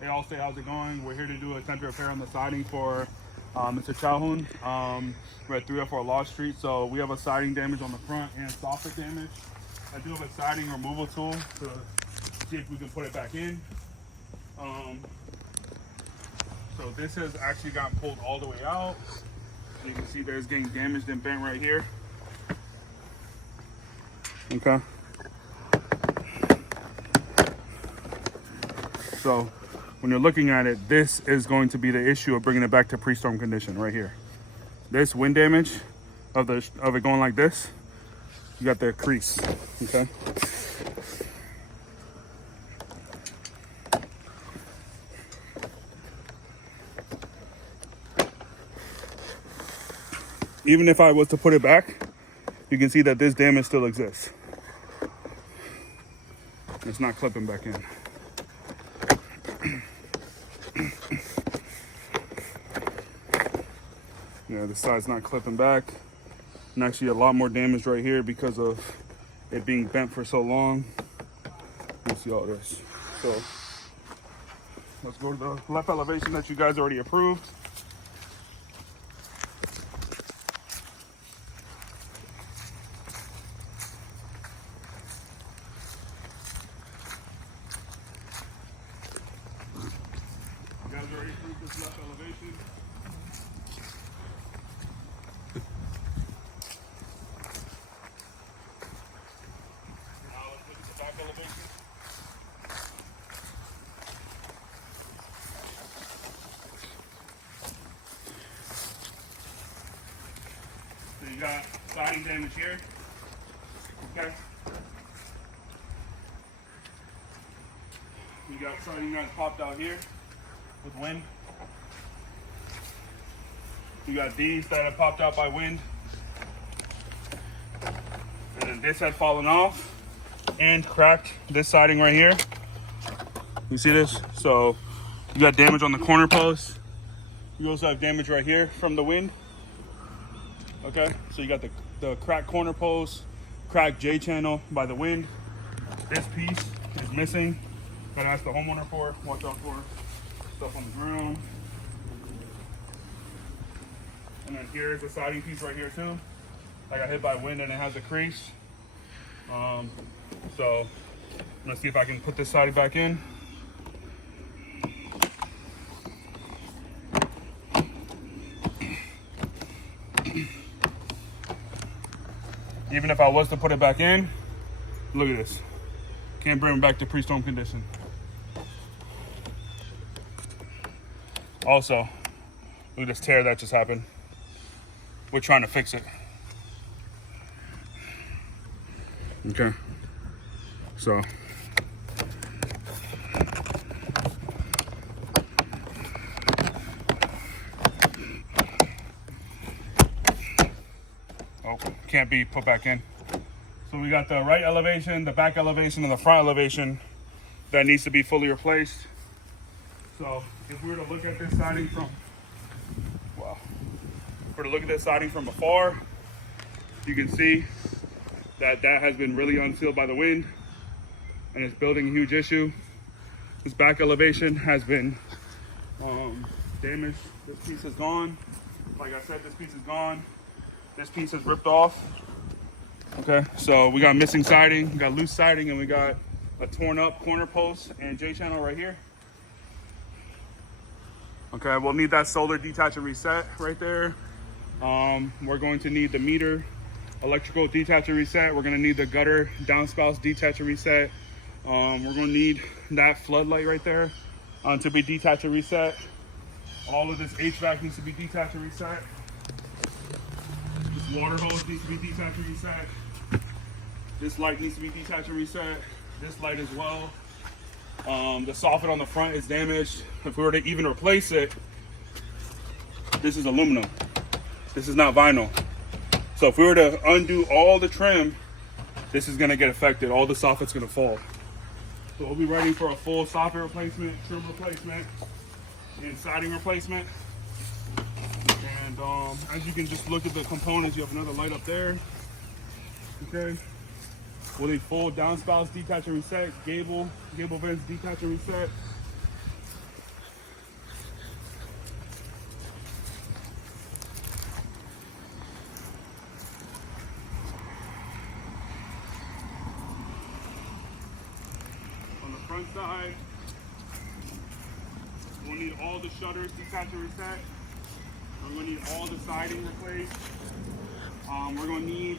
Hey, all say, how's it going? We're here to do a temporary repair on the siding for Mr. Calhoun. We're at 304 Lodge Street, so we have a siding damage on the front and soffit damage. I do have a siding removal tool to see if we can put it back in. So this has actually gotten pulled all the way out. You can see there's getting damaged and bent right here. Okay. So when you're looking at it, this is going to be the issue of bringing it back to pre-storm condition right here. This wind damage of it going like this, you got the crease, okay? Even if I was to put it back, you can see that this damage still exists. It's not clipping back in. Yeah, the side's not clipping back. And actually a lot more damage right here because of it being bent for so long. You see all this. So let's go to the left elevation that you guys already approved. You guys already approved this left elevation. Elevation. So you got siding damage here. Okay. You got siding that popped out here with wind. You got these that have popped out by wind. And then this had fallen off and cracked this siding right here. You see this? So you got damage on the corner post. You also have damage right here from the wind. Okay, so you got the cracked corner post, cracked J channel by the wind. This piece is missing. Gotta ask the homeowner for. Watch out for stuff on the ground. And then here's the siding piece right here too. I got hit by wind and it has a crease. So I'm gonna see if I can put this siding back in. Even if I was to put it back in, look at this. Can't bring it back to pre-storm condition. Also, look at this tear that just happened. We're trying to fix it. Okay. So can't be put back in. So we got the right elevation, the back elevation, and the front elevation that needs to be fully replaced. So if we were to look at this siding from, wow, if we were to look at this siding from afar, you can see that has been really unsealed by the wind and it's building a huge issue. This back elevation has been damaged. This piece is gone. Like I said, this piece is gone. This piece is ripped off. Okay, so we got missing siding, we got loose siding, and we got a torn up corner post and J channel right here. Okay, we'll need that solar detach and reset right there. We're going to need the meter electrical detach and reset. We're going to need the gutter downspouts detach and reset. We're going to need that floodlight right there to be detached and reset. All of this HVAC needs to be detached and reset. This water hose needs to be detached and reset. This light needs to be detached and reset. This light as well. The soffit on the front is damaged. If we were to even replace it, this is aluminum. This is not vinyl. So if we were to undo all the trim, this is gonna get affected. All the soffit's gonna fall. So we'll be ready for a full soffit replacement, trim replacement, and siding replacement. And as you can just look at the components, you have another light up there. Okay. We'll need full downspouts detach and reset, gable vents detach and reset. front side. We'll need all the shutters detached and reset. We're gonna need all the siding replaced. We're gonna need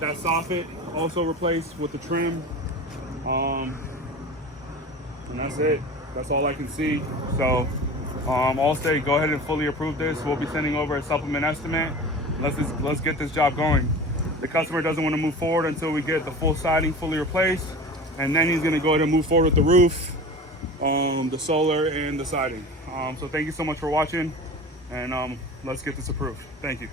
that soffit also replaced with the trim. And that's it. That's all I can see. So Allstate, go ahead and fully approve this. We'll be sending over a supplement estimate. Let's get this job going. The customer doesn't want to move forward until we get the full siding fully replaced, and then he's going to go ahead and move forward with the roof, the solar, and the siding. So thank you so much for watching, and let's get this approved. Thank you.